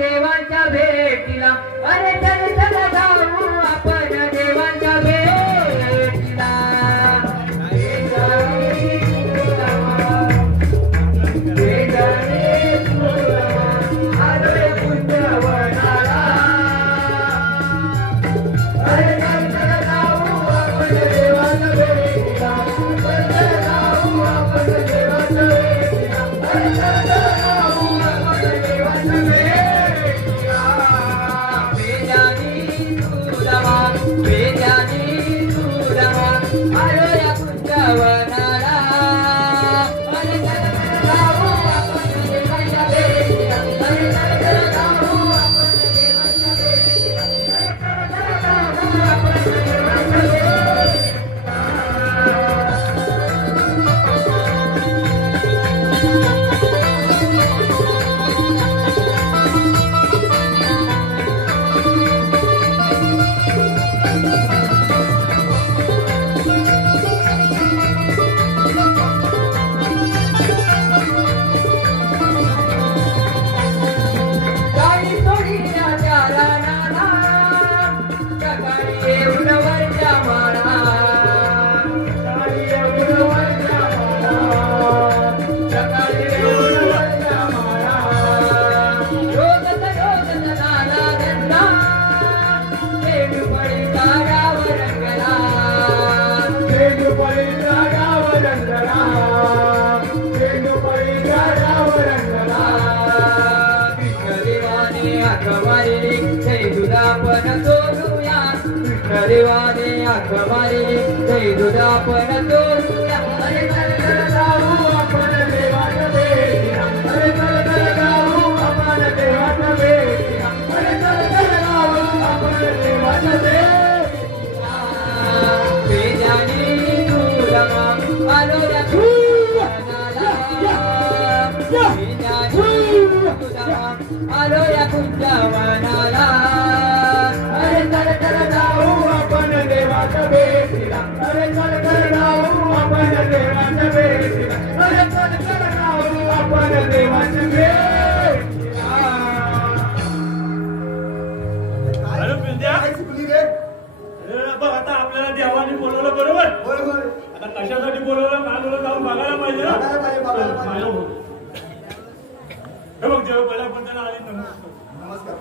देवाच्या वनाला अरे चल चल जाऊ आपण देवाच्या भेटी अरे चल चल जाऊ आपण देवाच्या भेटी अरे चल चल जाऊ आपण देवाच्या भेटी देवाने आखमारी जय दुधा पण तोरुया अरे चल चल जाऊ आपण देवाच्या भेटी अरे चल चल जाऊ आपण देवाच्या भेटी अरे चल चल जाऊ आपण देवाच्या भेटी वेदानी तुलमा आलो या कुंजवनाला वेदानी तुलमा आलो या कुंजवनाला अरे चल चल जाऊ आपण देवाच्या भेटीला अरे चल चल जाऊ आपण देवाच्या भेटीला अरे चल चल जाऊ आपण देवाच्या भेटीला अरे पिंट्या अरे बघ आता आपल्याला देवाने बोलवलं बरोबर होय होय आता कशासाठी बोलवलं काय बोलवलं जाऊन बघायला पाहिजे ना हे बघ देव पहिल्या पण त्यांना आली नमस्कार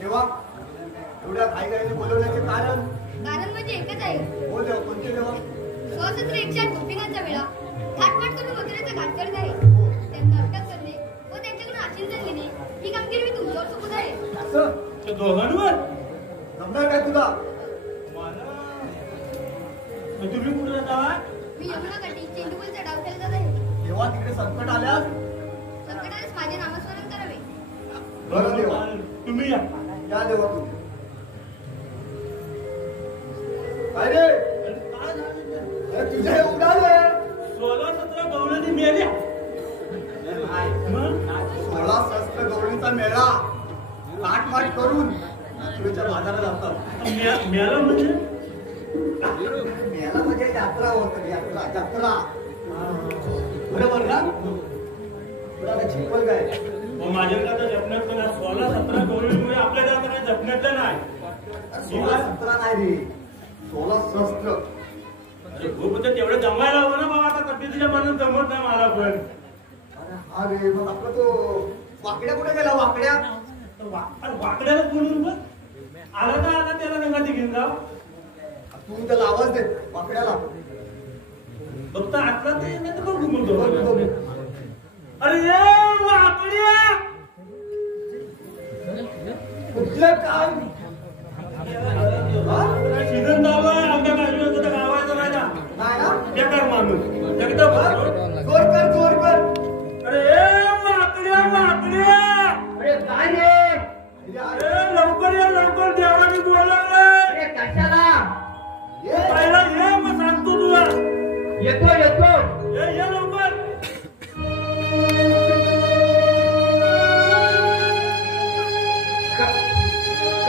देवा एवढ्या घाईघाईने बोलवण्याचे कारण म्हणजे एकच आहे. हो देवा कोणते देवा स्वतंत्र 108 गोपीनाथचा वेळा थाटमाट करून वगैरेचा घात करत आहे. त्यांना अटक करणे व त्यांच्याकडून आशीर्वाद घेणे ही कामगिरी मी तुमच्यावर सोबत आहे. असं त्या दोघांवर जमणार काय तुला मला तुम्ही कुठे जाता मी यमुना काठी चेंडूबलचा डाव खेळत आहे. देवा तिकडे संकट आल्यास संकटानेच माझे नामस्मरण करावे. बरं देवा तुम्ही या देवा तुम्ही काय रे काय झालं अरे तुझ्या हे उडालं 16-17 गवळणी मिळाल्या मग 16 शस्त्र गवळीचा मेळा काटमाट करून नागपूरच्या बाजारात जातात मिळालं म्हणजे मेळा म्हणजे यात्रा होत यात्रा जत्रा बरोबर ना तुला आता झिपल काय माझ्याकडे जपण्यात नाही 16-17 गवळीमुळे आपल्या जात काही जपण्यातलं नाही 16-17 नाही रे 16 शस्त्र अरे खूप तेवढं जमायला हवं ना बाबा आता तब्येतीच्या मानून जमत नाही मला पण हा रे मग आपला तो वाकड्या कुठे गेला वाकड्या वाकड्याला बोलून पण आला ना आला त्याला नका घेऊन जाव तू त्याला आवाज दे वाकड्याला फक्त आता ते नाही तर करू म्हणतो अरे ये वाकड्या कुठलं काम सीझन चालू आहे आमच्या काश्मीर गावायचं नाही ना नाही ना बेकार माणूस एकदम जोर कर अरे ए वाकड्या वाकड्या अरे काय रे अरे लवकर ये लवकर देवानी बोलावलंय अरे कशाला पहिला ये मग सांगतो तुला येतो येतो ये लवकर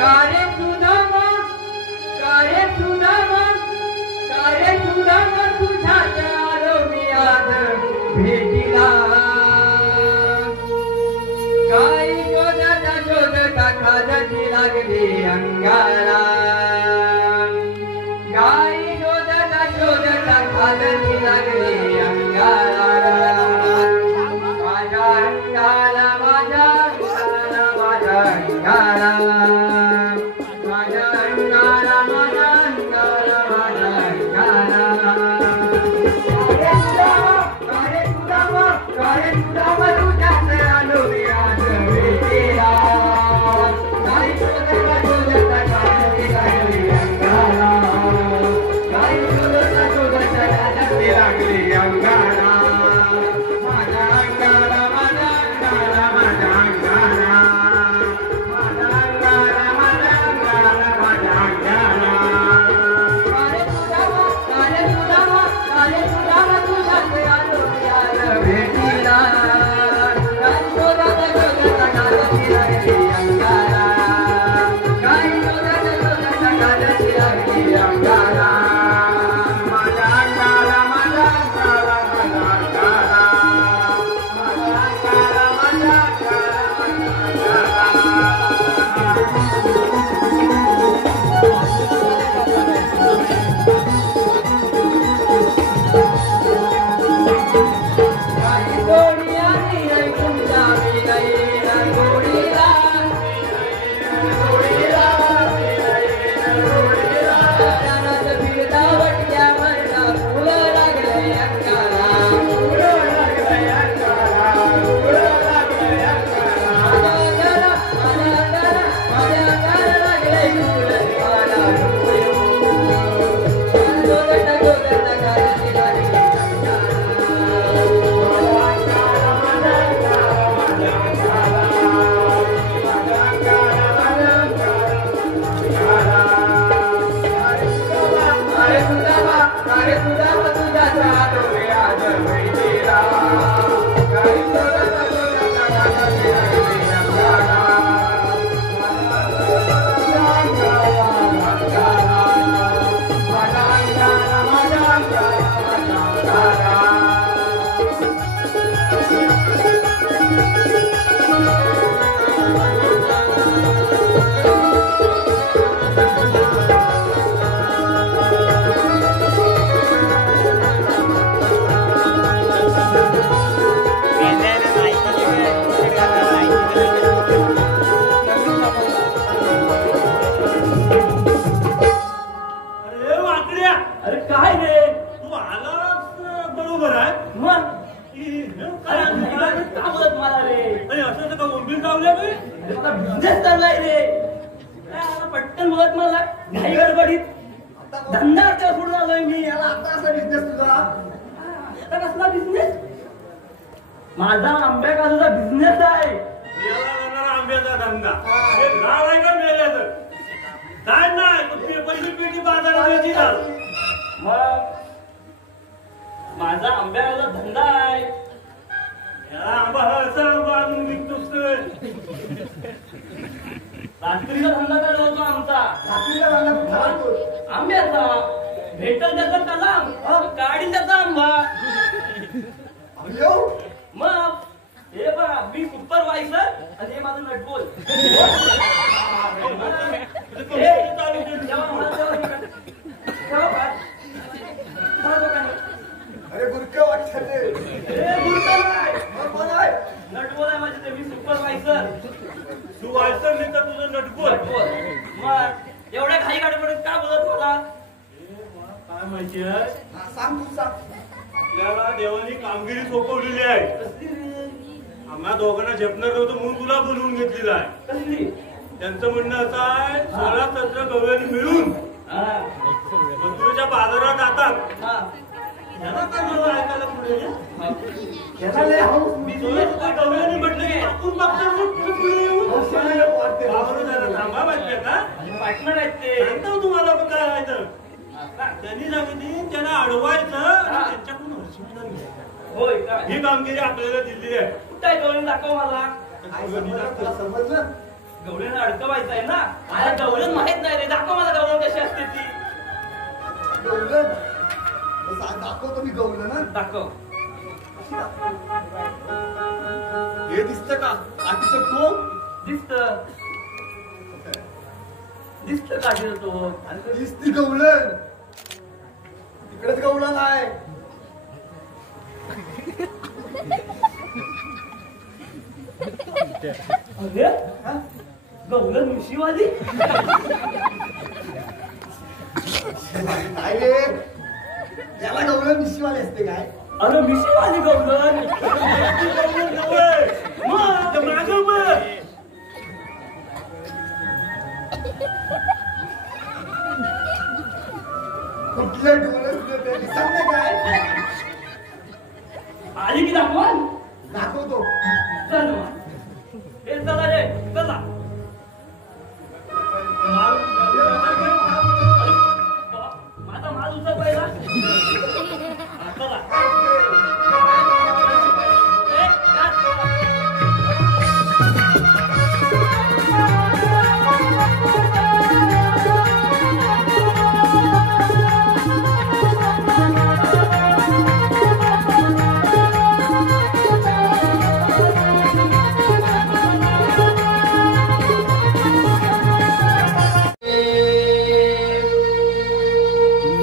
कारे सुदामा तुझ्यात आलो मी आज भेटीला काही शोधता खाजची लागली अंगाला काही शोधता खाजची लागली अंगाला माझ्या अंगाला माझ्या अंगाला पटकन बोलत मला घाई गडबडीत धंदा अर्थ सोडून आलोय मी. याला आता असा बिझनेस तुझा आता कसला बिझनेस? माझा आंब्या काजूचा बिझनेस आहे. याला जाणारा आंब्याचा धंदा हे नाव आहे का मेल्याचं? काय नाही पहिली पेटी बाजारात यायची ना. मग माझा आंब्या काजूचा धंदा आहे. याला आंबा हळसा आंबा आणून विकतोस तर. रात्रीचा धंदा चालू होतो आमचा रात्रीला झाला तू ठरवतोस. आंब्याचा. भेटल त्याचा कलाम, काढील त्याचा आंबा. अयो, मग हे बघा मी सुपरवायझर आणि हे माझं नटबोल. अरे गुरकं वाटतं ते. मग कोण आहे? नटबोल आहे माझे ते. मी सुपरवायझर. तू व्हायचं नाही तर तुझं नटबोल. मग एवढ्या घाई गडबडीत का बोलत मला? काय माहिती आहे हा, सांग तू सांग. आपल्याला देवानी कामगिरी सोपवलेली आहे. आम्हा दोघांना झेपणार नव्हतं म्हणून तुला बोलवून घेतलेलं आहे. कसली? त्यांचं म्हणणं असं आहे 16 तंत्र गव्यानी मिळून मथुरेच्या बाजारात जातात. याला काय मला ऐकायला पुढे याला लय हौस. मी तुला गव्यानी म्हटलं की आपण बघतो तुझं पुढे येऊन थांबा वाटलं का पार्टनर आहेत ते. सांगतो तुम्हाला पण काय व्हायचं. त्यांनी सांगितली त्यांना अडवायचं आणि त्यांच्याकडून हर्षिदान घ्यायचं. होय का? ही कामगिरी आपल्याला दिली आहे. कुठे गवळण दाखव मला. काय समजलं तुला? समजलं? गवळण अडकवायचं आहे ना. मला गवळण माहित नाही रे. दाखव मला गवळण कशी असते ती. गवलन दाखवतो मी गवलं ना. दाखव. हे दिसतं का? काठीचं टोक दिसत दिसत काढलं तो. आणि दिसती गवलन. तिकडेच गवलन आहे. अरे गवळण मिशीवाली. काय रे? याला गवलन मिशीवाले असते काय? अरे मिशीवाली गवळण. मग मागं बघ. कुठलं डोळं तुझं ते दिसत नाही काय? आली की दाखवा. दाखवतो. चल मग. हे चला रे चला. माझा माल उचल पहिला. चला.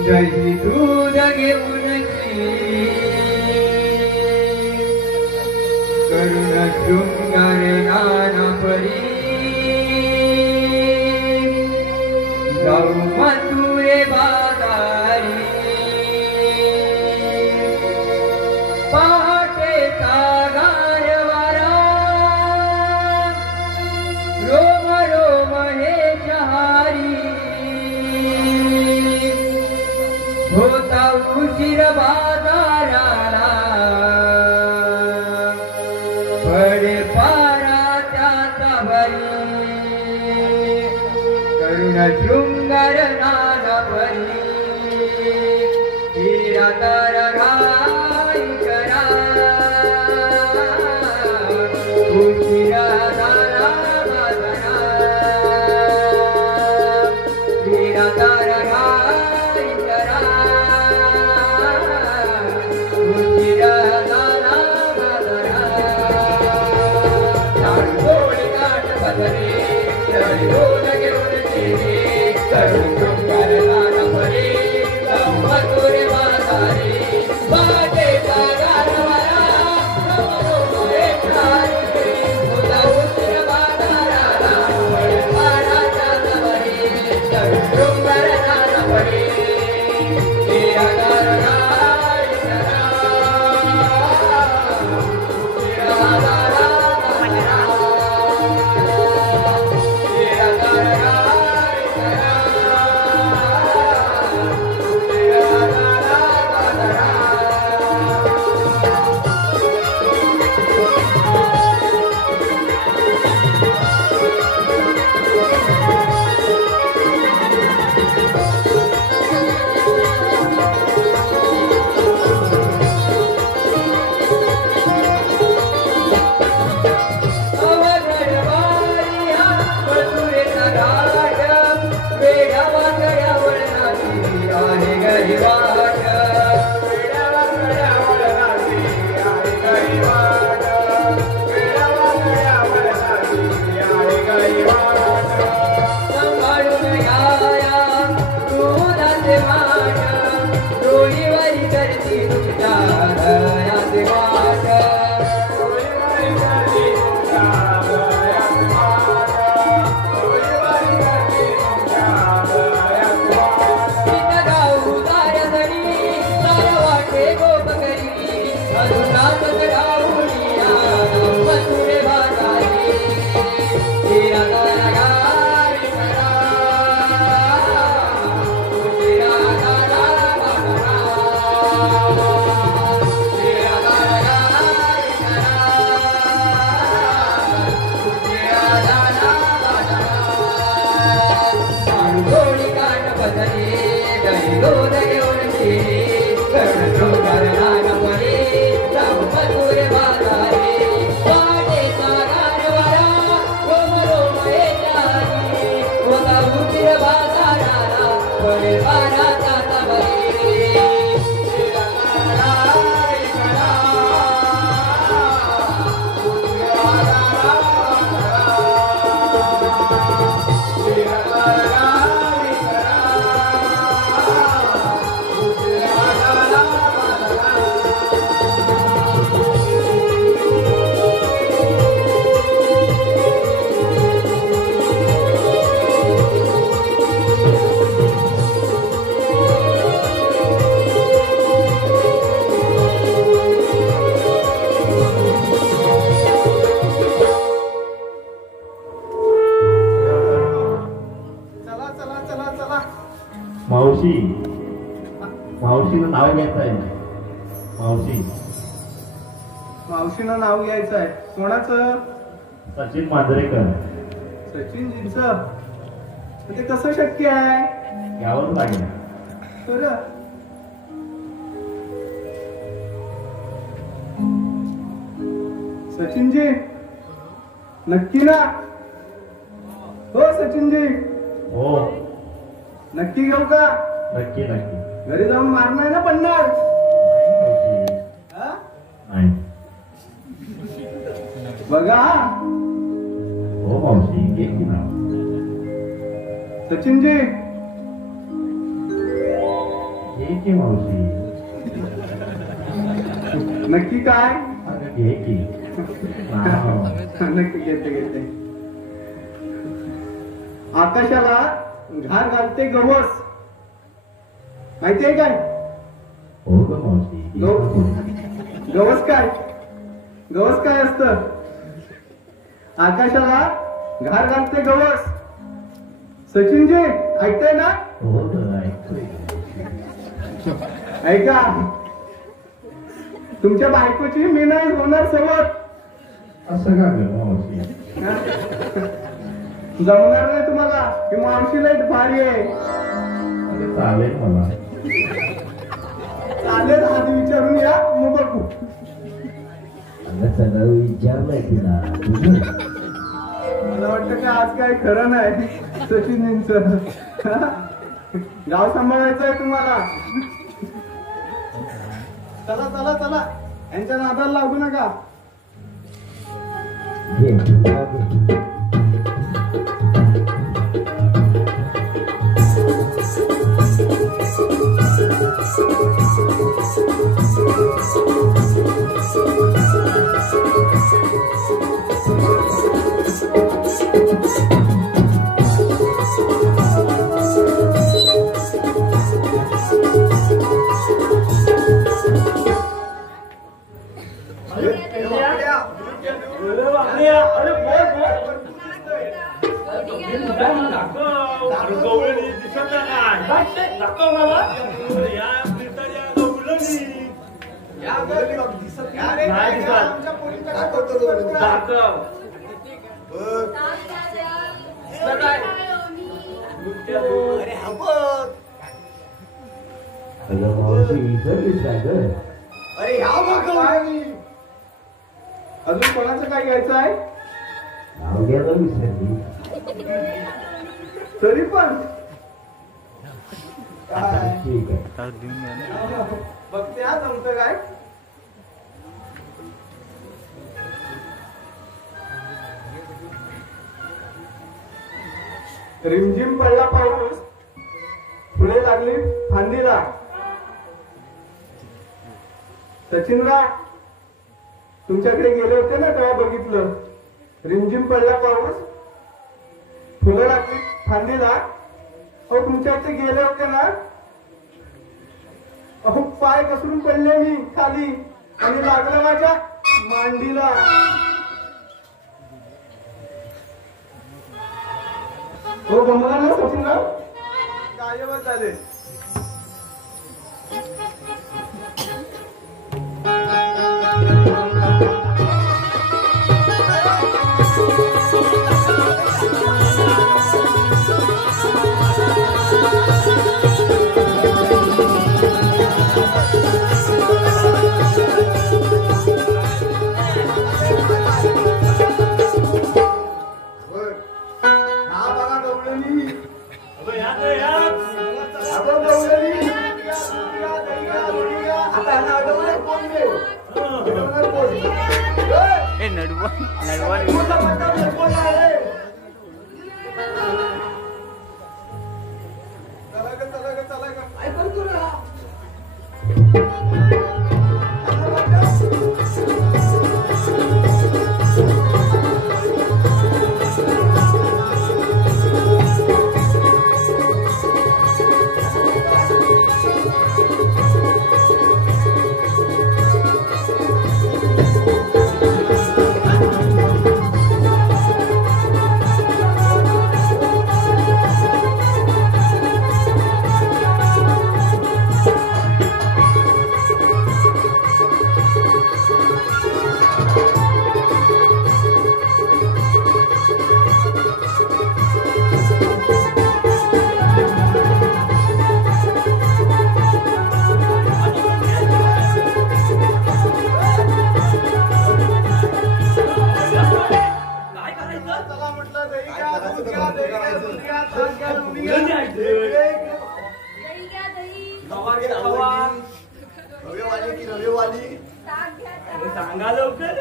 जैसी दूध घेऊन करुण शृंगार नाना परी जाऊ मथुरे बाजारी पहाटेचा गारवारा रोम रोम हे जहारी होता उशीर बाजाराला पडे पारा त्याचा भरी करुण शृंगार नाना परी हिरा तर घाई करा उशिरा झाला बाजारा हिरा तर घाई करा उशिरा झाला बाजारा गोड गाठ बदले तरी गोड घेऊन चिरे करुण शृंगार नाना परी मथुरे बाजारी वाटेचा गारवारा रोमरोम हे जहारी होता उशीर बाजाराला पडे पारा त्याचा भरी करुण शृंगार नाना परी हिरा तर घाई करा उशिरा झाला बाजारा हिरा तर घाई करा मावशी मावशीनं नाव घ्यायचं आहे. मावशी मावशीनं नाव घ्यायचं आहे. कोणाचं? सचिन मांजरेकर. सचिनजींचं. ते कसं शक्य आहे? घ्यावंच लागेल. खरं? सचिनजी नक्की ना? हो सचिनजी. हो नक्की घेऊ का? नक्की नक्की. घरी जाऊन मार नाही ना पडणार? हा? नाही. बघा हो मावशी घे की नाव. सचिनजी घे की मावशी. नक्की काय? घे की नाव. नक्की घेते. आकाशाला घार घालते गवस, माहितीये काय? हो ग मावशी. गवस काय? गवस काय असतं? आकाशाला घार घालते गवस. सचिनजी ऐकताय ना? हो ग ऐकतोय. ऐका, तुमच्या बायकोची मी नाही होणार सवत. असं का ग मावशी? जमणार नाही तुम्हाला की मावशी लाईट भारी आहे. अरे चालेल मला. चालेल आधी विचारून या मग बघू. अगं सगळं विचारलंय तिला. मला वाटतं का आज काय खरं नाही सचिनजींचं. गाव सांभाळायचं आहे तुम्हाला. चला चला चला, यांच्या नादाला लागू नका. अजून कोणाचं काय घ्यायचं आहे? नाव घ्यायला विसरली. तरी पण ठीक आहे. बघते हा जमतं काय. रिमझिम पडला पाऊस, पुढे लागली फांदीला. सचिनराव तुमच्याकडे गेले होते ना तेव्हा बघितलं. रिमझिम पडला पाऊस, फुलं लागली फांदीला. अहो तुमच्या इथे गेले होते ना, अहो पाय घसरून पडले मी खाली आणि लागलं माझ्या मांडीला. हो गमला ना सचिनराव? गायबच झाले. Thank you. आता या अगं गवळणी, उडीया, दैया, उडीया. आता ह्यांना अडवलं कोण देव? अडवलं कोण? ए, कोणता पत्ता कोण आहे? चला ग. काय करतो रे हा? सांगा लवकर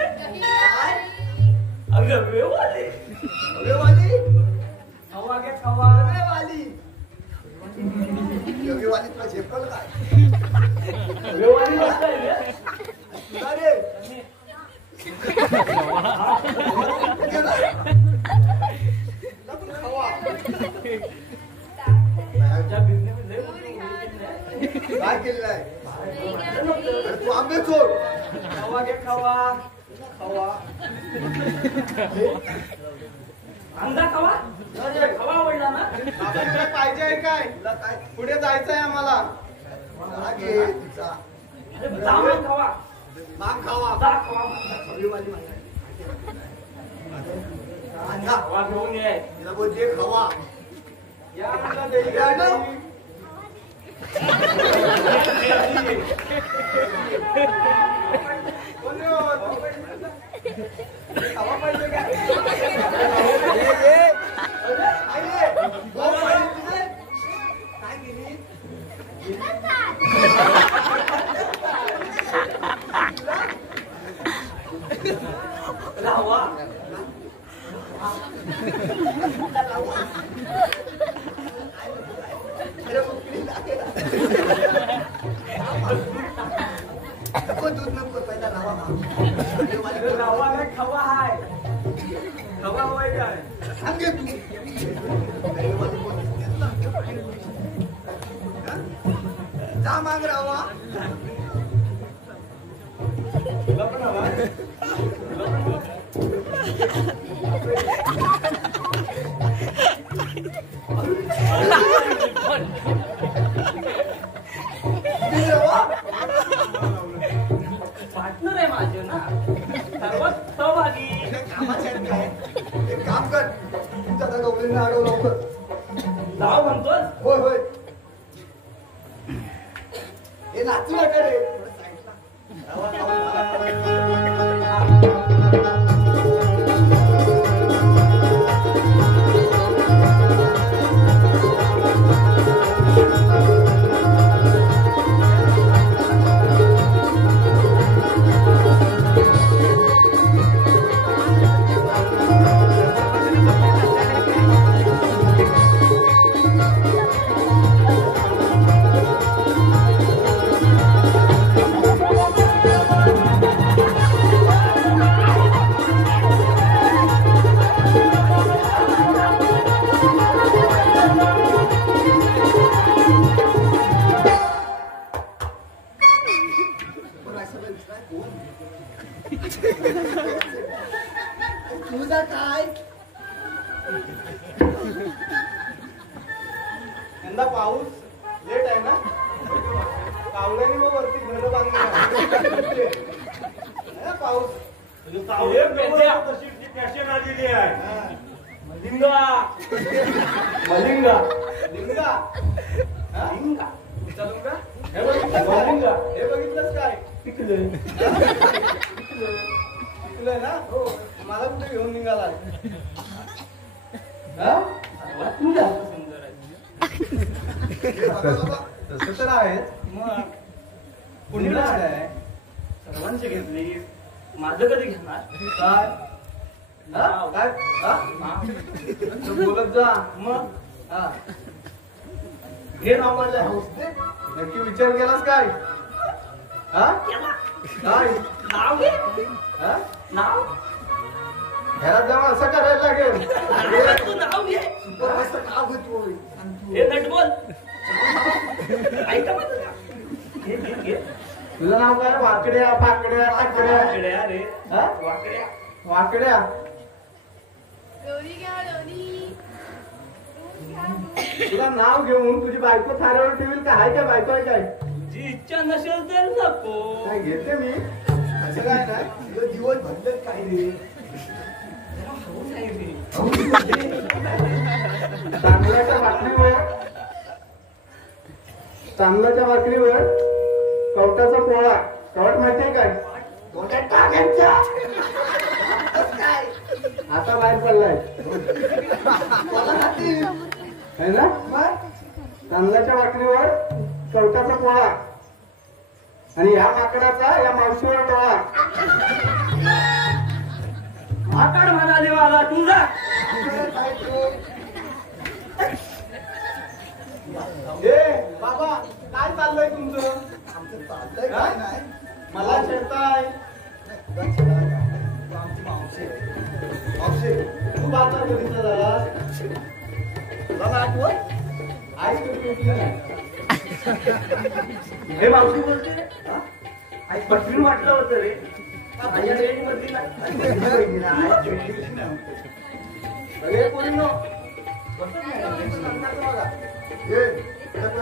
अगं वेवाली खवा घे खवा वाली वाली तुला झेपल काय वेवाली बसताय रे अरे काय केलेलं आहे तू आंबे चोर खवा घे खवा खवा आमदा खवा खवा आवडला ना आपल्याला पाहिजे आहे काय पुढे जायचंय आम्हाला घे तिचा जाम खवा माग खावा जा खवा हवीवाली खवा घेऊन ये तिला बोलते खवा या तुला देई खवा पाहिजे काय काय केली लावा दूध नको पहिला लावा लावा काय खवा हाय खवा होय काय सांगे तू जा माग रावा तुला पण हवा पार्टनर आहे माझे ना सर्वात सहभागी कामाचे आहेत काय एक काम कर तुमच्या त्या गवळींना अडव लवकर जाऊ म्हणतोस होय होय हे नाचू नका रे रावा, रावा, तुझा काय यंदा पाऊस लेट आहे ना पावल्याने मग वरती घर बांधले पाऊस तशी फॅशन आलेली आहे मलिंगा लिंगा लिंगा चालू का हे बघितलं मलिंगा हे बघितलंच काय पिकलं शिकलंय ना हो मला कुठे घेऊन निघाला तुझा सुंदर आहे तसं तर आहे. मग पुण्याला आहे. सर्वांची घेतली माझं कधी घेणार काय हा? काय हा? तू बोलत जा. मग हा. घे नाव माझ्या नक्की विचार केलास काय? हा? काय? नाव घे हा? नाव घरात जाऊन असं करायला लागेल. तू नाव घे असं नाव घेतोय. हे नट बोल ऐका माझं घे घे घे तुझं नाव काय? वाकड्या पाकड्या टाकड्या वाकड्या रे हा? वाकड्या वाकड्या. लोणी घ्या लोणी दूध घ्या दूध. तुला नाव घेऊन तुझी बायको थाऱ्यावर ठेवील का? हाय काय बायको आहे काय? जी इच्छा नसेल तर नको काय घेते मी असं काय नाही. तुझं जीवन बदलत काय रे? हौस आहे रे. तांदळाच्या भाकरीवर कवटाचा पोळा. कवट माहितीये काय? कवटात टाकायचा. आता बाहेर चाललाय है ना? तांदळाच्या भाकरीवर कवटाचा पोळा आणि या माकडाचा या मावशीवर डोळा. माकड म्हणाले मला तुझा बाबा काय चाललंय तुमचं? आमचं चाललंय काय नाही. मला छेडताय. मावशी तू बाचा बघितलं झालास. मला आठवत आईस कधी भेटली नाही. हे मावशी बोलते रे आई पटवीन वाटलं होतं रे माझ्या रेंज मधली अरे पोरींनो,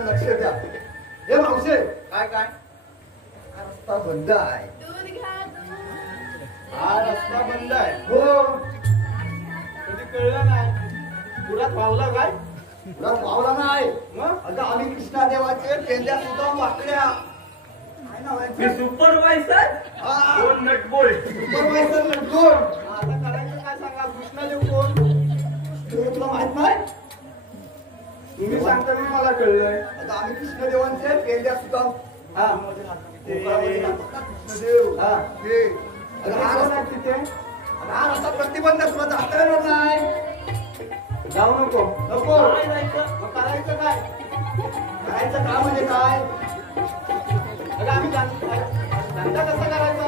लक्ष द्या. हे मावशे काय काय हा रस्ता बंद आहे. दूध घ्या दूध. हा रस्ता बंद आहे. हो कधी कळलं नाही. तुला पावला काय? तुला पावला नाही. मग अगं आम्ही कृष्णादेवाचे पेंद्या सुद्धा वाकड्या. काय नाव आहे? मी सुपरवायझर हा. कोण नटबोल सुपरवायझर लटकून. आता करायचं काय सांगा? कृष्णादेव कोण? तुला माहित नाही? तुम्ही सांगता मी मला कळलंय. आता आम्ही कृष्णदेवांचे पेंद्या सुद्धा. हा कृष्णदेव. हा ते तिथे हा रस्ता प्रतिबंध. तुला जाता येणार नाही. जाऊ नको. नको काय जायचं मग करायचं काय? करायचं काम म्हणजे काय? अगं आम्ही धंदा कसा करायचा?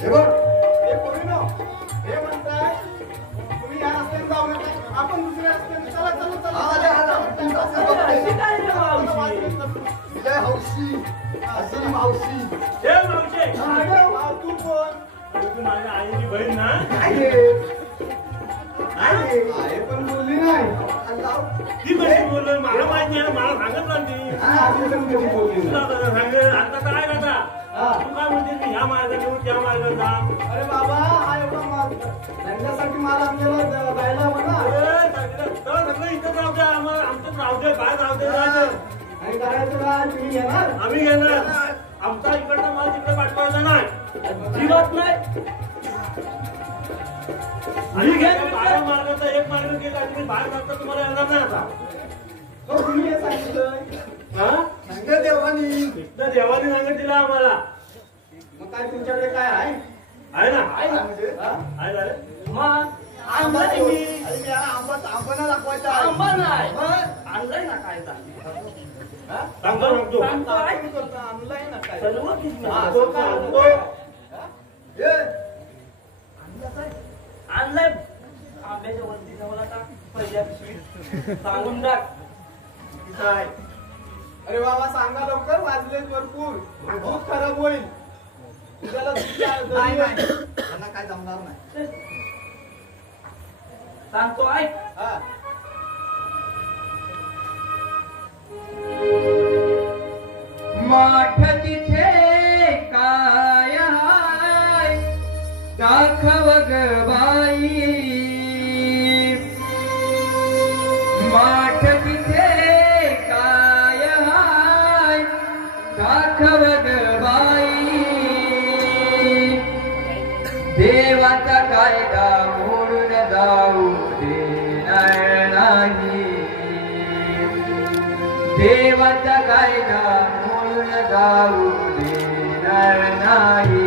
हे बघ हे पोरींनो, हे म्हणताय तुम्ही या रस्त्याने जाऊ नका. आपण दुसऱ्या रस्त्याने चला चला अशी काय रे मावशी? चला. हौशी अजून मावशी. हे मावशे तू कोण? तू माझ्या आईची बहीण ना आहे पण बोलली नाही. ती कशी बोललो मला माहित नाही मला सांगत नाही आधी पण कधी बोलली तुला नाही. आता सांग आता काय करता तू काय म्हणते मी ह्या मार्गाने त्या मार्गाने जा अरे बाबा हा एवढा माल धंद्यासाठी माल आपल्याला जायला हवा ना. सगळं इथं राहू द्या आमचं राहू दे काय राहू दे आणि करायचं का? तुम्ही येणार? आम्ही घेणार आमचा इकडचा माल तिकडे पाठवायचा नाही जीवत नाही आणि बाहेर मार्गाचा एक मार्ग केला तुम्ही बाहेर मार्ग तुम्हाला येणार नाही आता हो, तुम्ही हे सांगितलं. हा सांगितलं देवानी. इथं देवाने सांगितलं आम्हाला मग काय तुमच्याकडे काय आहे? आहे ना आहे ना म्हणजे? हा? आहे ना रे? मग आंबा आणलाय नाही. मी अरे मी आंबा ना दाखवायचा आहे. आंबा नाही मग? आणलाय ना काय हा? सांगतो सांगतो सांगतो काय आहे करतो? आणलाय ना काय? सर्व किती हा, तो काय आणतो? हा? ये. आणलाय आंब्याच्या वरती जवळ आता पहिल्या पिशवीत सांगून टाक काय? अरे बाबा सांगा लवकर. वाजले भरपूर. दूध खराब होईल. तुझ्याला नाही त्यांना काय जमणार नाही. सांगतो ऐक हा. माठ तिथे काय हाय दाखव ग बाई माठ तिथे काय हाय दाखव ग बाई देवाचा कायदा मोडून जाऊ देणार नाही देवाचा कायदा मोडून जाऊ देणार नाही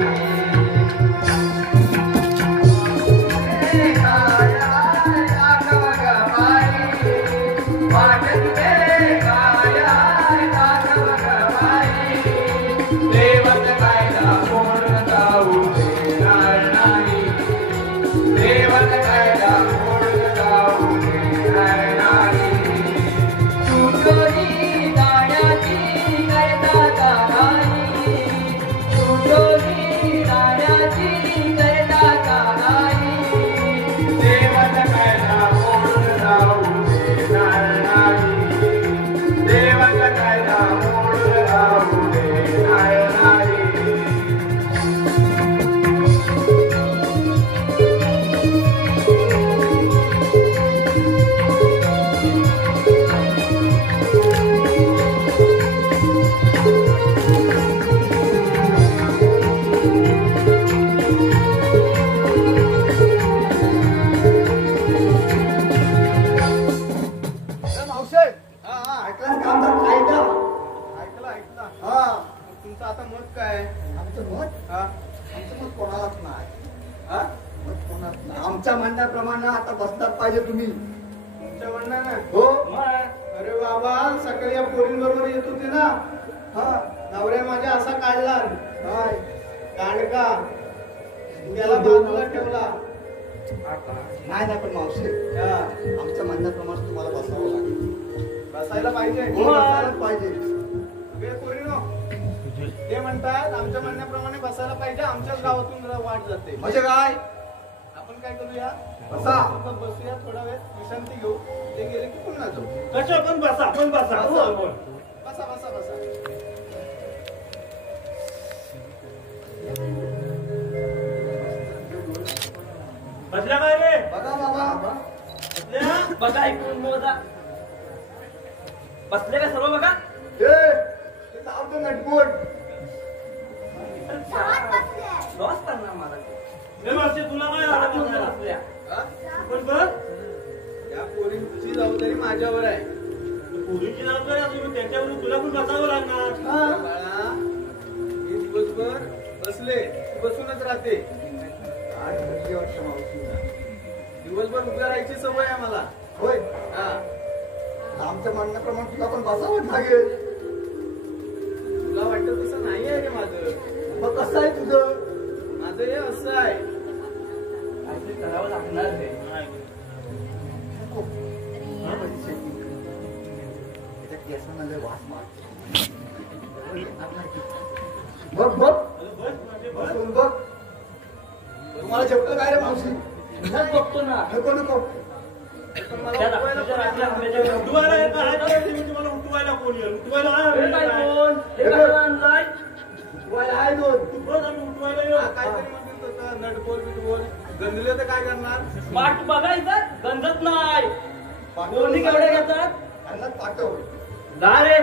आमच्या म्हणण्याप्रमाणे आता बसतात पाहिजे तुम्ही तुमच्या म्हणण्यानं हो अरे बाबा सकाळी या पोरींबरोबर येत होते ना हा नवऱ्या माझ्या असा काढला काय कांडका त्याला बाजूला ठेवला नाही नाही पण मावशी आमच्या म्हणण्याप्रमाणे तुम्हाला बसावं लागेल बसायला पाहिजे बसायलाच पाहिजे पोरीनो ते म्हणतात आमच्या म्हणण्याप्रमाणे बसायला पाहिजे आमच्याच गावातून वाट जाते म्हणजे काय आपण काय करूया बसा बसूया थोडा वेळ विश्रांती घेऊ ते गेले की पुन्हा जाऊ कशा पण बसा बसा बसा बसा बसल्या काय रे बघा बाबा बसल्या बघा ऐकून मोजा बसले का सर्व बघा ते जाऊ दे नटबोट लॉस करणार मला हे मावशी तुला काय आला बसल्या पण बघ या पोरींची जबाबदारी माझ्यावर आहे पोरीची जबाबदारी असून त्याच्यावर तुला पण बसावं लागणार बाळा हे दिवसभर बसले बसूनच राहते 8 वर्ष मावशी दिवसभर उभ्या राहायची सवय आहे मला होय हा आमच्या म्हणण्याप्रमाणे तुला पण बसावं लागेल तुला वाटत तसं नाही आहे रे माझं मग कसं आहे तुझं माझं हे असं आहे असं करावं लागणार आहे वास मार बघ बघ बघ तुम्हाला जेवतं काय रे मावशी बघतो ना नको नको उठवायला येत आहे तुम्हाला उठवायला कोण येईल उठवायला आहे दोन तू बस आम्ही उठवायला येऊ काहीतरी म्हणतील तसं नटबोल बिटबोल गंजले तर काय करणार स्मार्ट बघायचं गंजत नाही कोणी केवढे घेतात त्यांना पाठव जा रे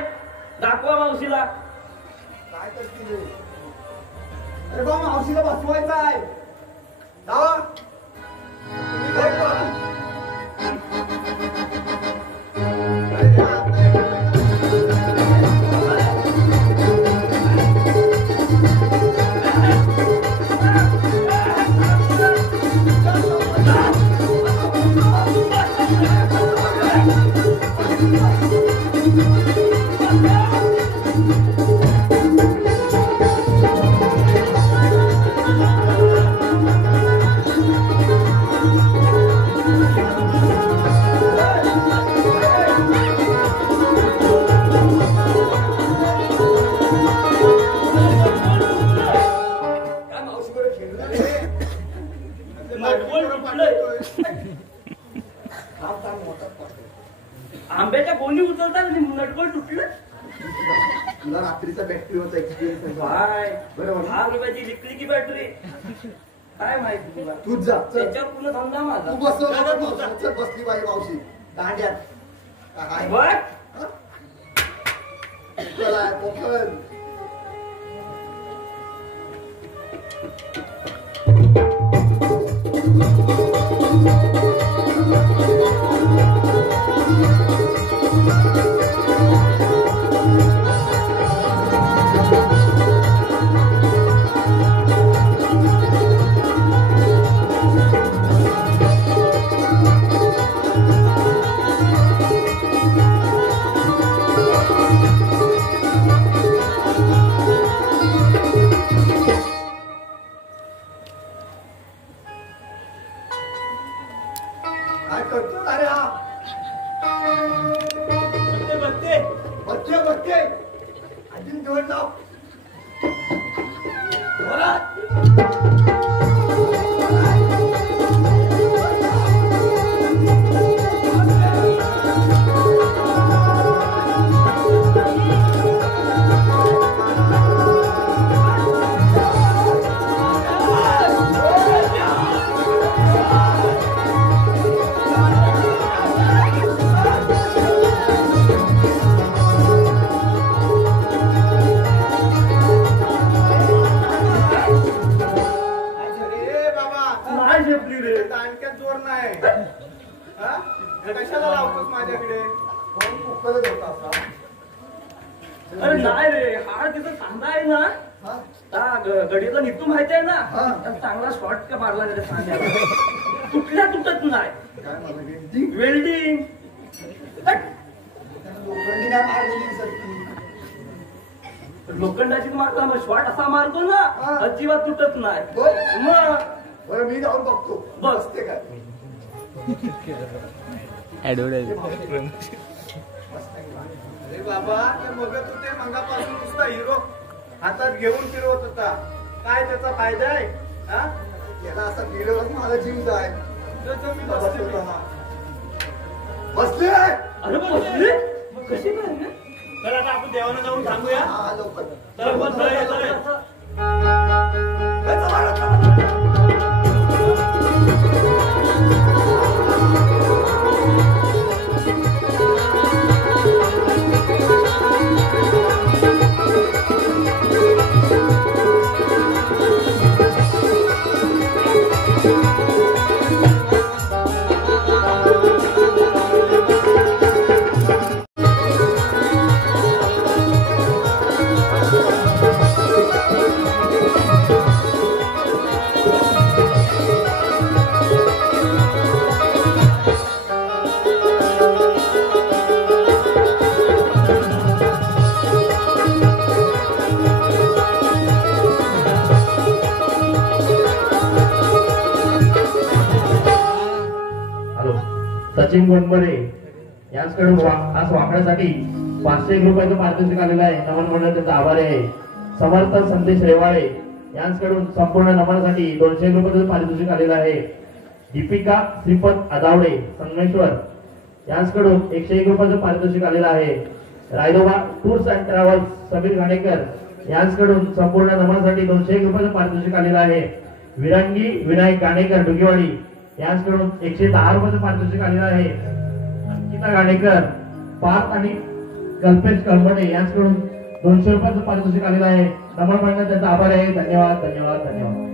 दाखवा मावशीला काय करतील रे? अरे बा मावशीला बसवायचं आहे जावा तुम्ही काय करा? आंब्याच्या गोणी उचलतात आणि नटबोल तुटलं तुला रात्रीचा बॅटरीवरचा एक्सपिरियन्स काय बरोबर 10 रुपयाची लिकली की बॅटरी काय माहिती तुला तूच जा चल. त्याच्यावर पुन्हा धंदा माझा तू बसली बाई मावशी दांड्यात काय बघ चला, कोकण. बघते अजून जोर लाव. कशाला लावतोस माझ्याकडे? कोण कुक्कलच होता असा? अरे नाही रे, हा तिथं चांगला आहे ना, गडीचा नितू माहिती आहे ना, चांगला शॉर्ट का मारला त्याच्या सांगायला तुटल्या तुटत नाही. काय मला वेल्डिंग? वेल्डिंग लोखंडी काय मारलेली सर? लोखंडाची मारला मग शॉर्ट असा मारतो ना, अजिबात तुटत नाही. मग बरं मी जाऊन बघतो बसते काय. अरे बाबा ते बघत होते मंगापासून नुसता हिरो हातात घेऊन फिरवत होता. काय त्याचा फायदा आहे? हा त्याला असं गेल्यावर माझा जीव जाय. बसले अरे बसले मग कशी काय रे? तर आता आपण देवाला जाऊन सांगूया. हा लवकर चल बस, चल, चल. सचिन गोंडबरे यांच्याकडून आज वाकण्यासाठी 501 रुपयाचं पारितोषिक आलेलं आहे. नमन मंडळ त्याचा आभारी आहे. समर्थ संदेश रेवाळे यांच्याकडून संपूर्ण नमनासाठी 201 रुपयाचं पारितोषिक आलेलं आहे. दीपिका श्रीपत अदावडे संगमेश्वर यांच्याकडून 101 रुपयाचं पारितोषिक आलेलं आहे. Raidoba tours and travels Sameer Ghanekar यांच्याकडून संपूर्ण नमनासाठी 201 रुपयाचं पारितोषिक आलेलं आहे. विरंगी विनायक गाणेकर डुगेवाडी यांच्याकडून 110 रुपयाचं पारितोषिक आलेलं आहे. अंकिता गाणेकर पार्थ आणि कल्पेश कळमणे यांच्याकडून 200 रुपयाचं पारितोषिक आलेलं आहे. नमन मंडळ त्याचा आभार आहे. धन्यवाद धन्यवाद धन्यवाद.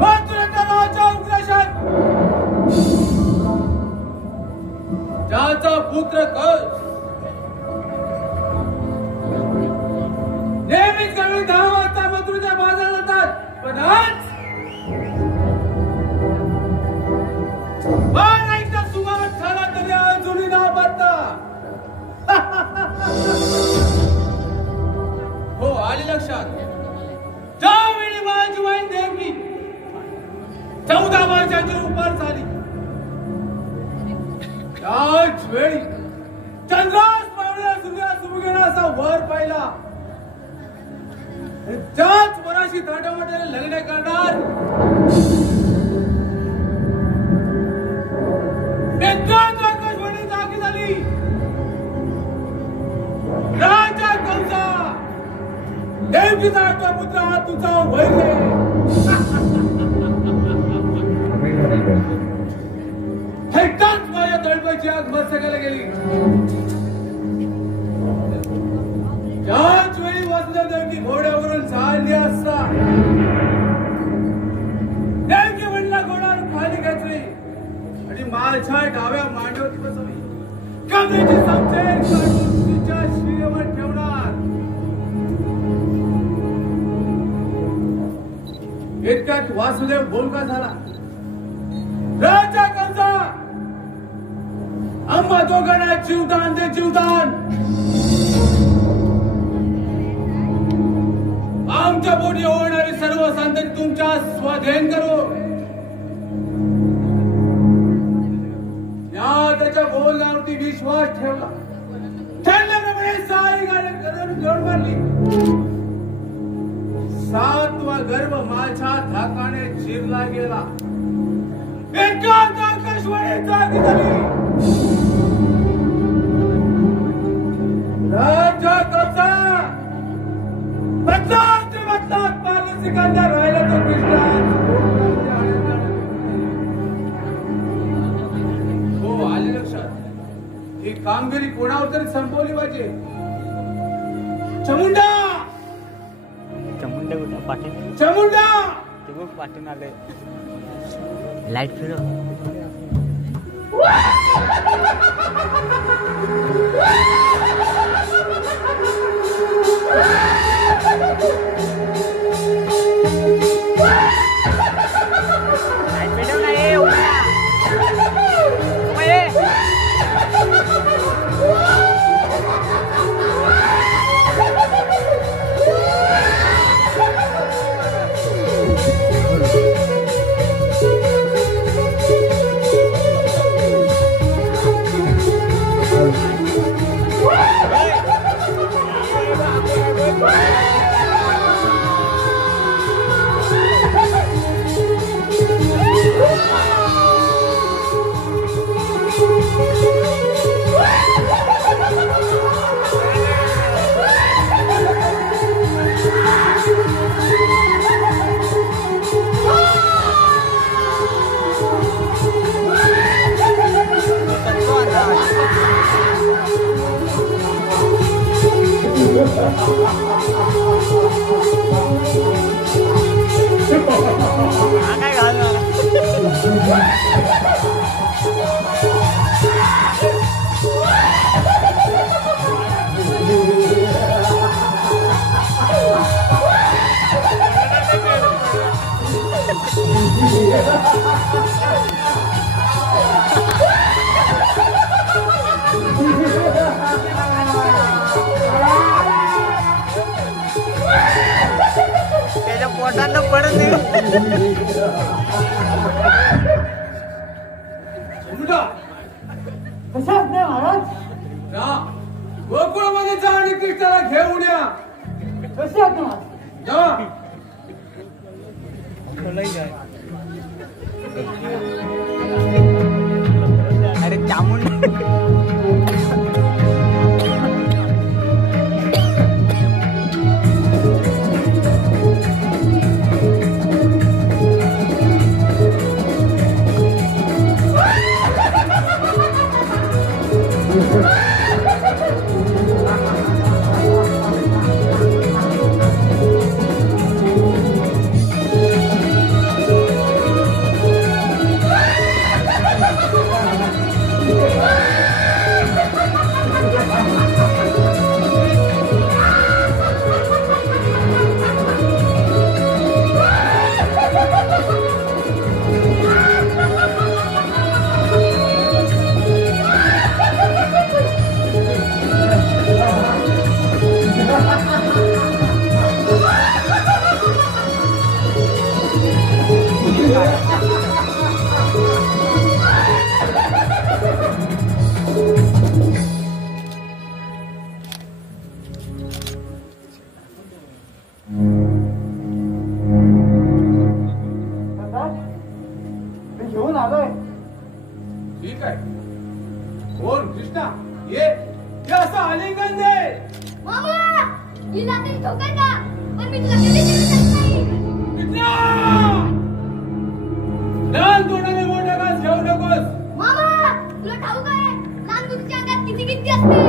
मथुरेच्या उग्रशात ज्याचा पुत्र कस नेहमीच कमी 10 वाजता मथुरेच्या बाजारात जातात, पण आज सुमार झाला तरी अजूनही ना पत्ता. हो आले लक्षात. ज्यावेळी माझी वाईन देवली 14 वर्षाची उपर झाली त्याच वेळी चंद्रास पावल्या सूर्यास उगेला असा वर पाहिला. त्याच वराशी थाटामाटाने लग्न करणार आकाशवाणी जागी झाली. राजा कंसा देवकीचा आठवा पुत्र हा तुझा वैर हेटाच माझ्या तळपाची आग मस्तकाला गेली. त्याच वेळी वसुधा देवकी घोड्यावरून चालली असता देवकी म्हणला घोड्यावर खाली खेचली आणि माझ्या डाव्या मांडीवरती बसवली. कमरेची समजेल काढून तिच्या शिरेवर ठेवणार. इतक्यात वासुदेव बोलका झाला. राजा कंसा आम्हा दोघांना जीवदान दे, जीवदान. आमच्या पोटी होणारी सर्व संतती तुमच्या स्वाधीन करू. त्याच्या बोलण्यावरती विश्वास ठेवला. ठरल्याप्रमाणे सारी गाडी करून जोड मारली. 7वा गर्भ माझ्या धाकाने चिरला गेला. एकाच आकाशवाणी जागी झाली. राजा कंसा बदलात पार्ल सिकंदर राहिला तो कृष्णा आले लक्षात. ही कामगिरी कोणावर तरी संपवली पाहिजे. चमुंडा चमुंडा कुठं पाठीन चमुंडा ते बघ पाठीन आले. लाईट फिरव. लाईट फिरव ना ये त्याच्या पोटात पडत नाही. कसा महाराज गोकुळमध्ये जा आणि कृष्णाला घेऊन या. कसे अरे चामुंडा काय कोण कृष्णा ये असं आलिंगन दे. मामा हिला तरी ठोकर का पण मी तुला कधी सांगत नाही. कृष्णा लहान तोंडाने मोठा घास घेऊ नकोस. मामा तुला ठाऊक आहे लहान मुलीच्या अंगात किती विद्या असते.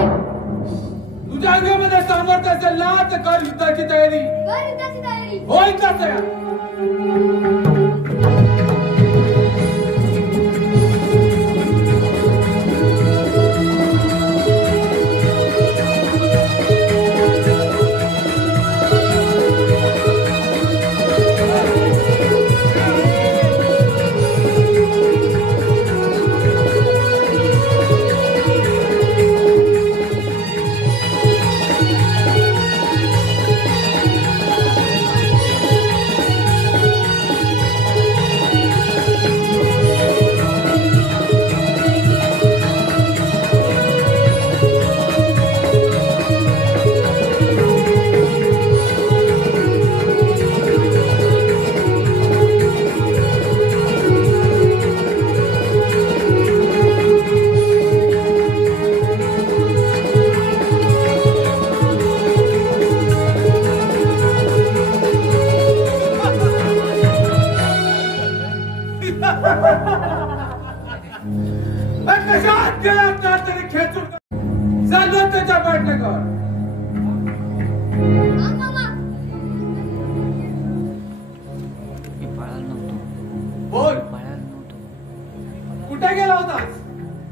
तुझ्या अंगामध्ये सामर्थ्य असेल ना तर कर युद्धाची तयारी. कर युद्धाची तयारी होय का? कशात गेला तरी खेचून चालत त्याच्या पाठीवर. बोल कुठे गेला होतास?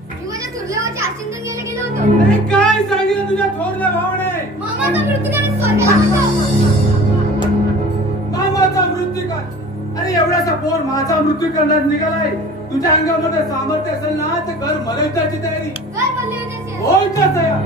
जीवाच्या थोरल्यावरचे आशिंगन घ्यायला गेलो होतो. अरे काय सांगितलं तुझ्या थोरल्या भावाने? मामाचा मृत्यू झाला स्वर्गाला होता. मामाचा मृत्यू कर. अरे एवढासा पोर माझा मृत्यू करण्यात निघालाय. तुझ्या अंगामध्ये सामर्थ्य असेल ना तर कर मलयुद्धाची तयारी. कर मलयुद्धाची होय का तया?